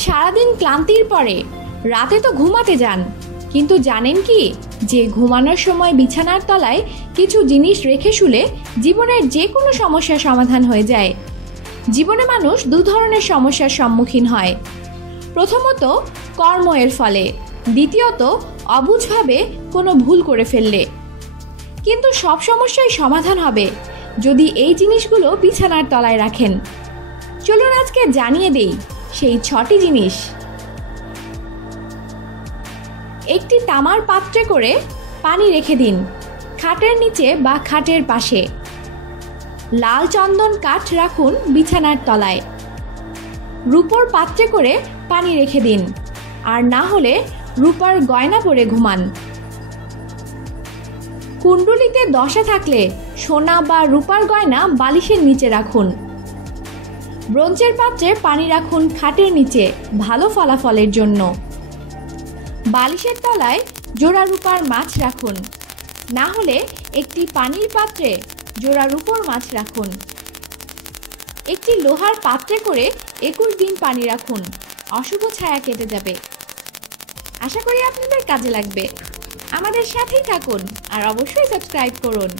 সারাদিন ক্লান্তির পরে, রাতে তো ঘুমাতে যান। কিন্তু জানেন কি? যে ঘুমানোর সময় বিছানার তলায় কিছু জিনিস রেখে শুলে জীবনের যে কোনো সমস্যার সমাধান হয়ে যায়। জীবনে মানুষ দু ধরনের সমস্যার সম্মুখীন হয়। প্রথমত, কর্ম এর ফলে, দ্বিতীয়ত, অবুঝভাবে কোনো ভুল করে ফেললে। কিন্তু সব সমস্যাই সমাধান হবে যদি এই জিনিসগুলো বিছানার তলায় রাখেন। চলুন আজকে জানিয়ে দেই সেই ছটি জিনিস। একটি তামার পাত্রে করে পানি রেখে দিন, খাটের নিচে বা খাটের পাশে। লাল চন্দন কাঠ রাখুন বিছানার তলায়। রূপোর পাত্রে করে পানি রেখে দিন, আর না হলে রূপার গয়না পরে ঘুমান। কুণ্ডুলিতে দশা থাকলে সোনা বা রূপার গয়না বালিশের নিচে রাখুন। ব্রোঞ্জের পাত্রে পানি রাখুন খাটের নিচে, ভালো ফলাফলের জন্য। বালিশের তলায় জোড়া রূপার মাছ রাখুন। না হলে একটি পানির পাত্রে জোড়া রূপোর মাছ রাখুন। একটি লোহার পাত্রে করে একুশ দিন পানি রাখুন। অশুভ ছায়া কেটে যাবে। আশা করি আপনাদের কাজে লাগবে। আমাদের সাথেই থাকুন আর অবশ্যই সাবস্ক্রাইব করুন।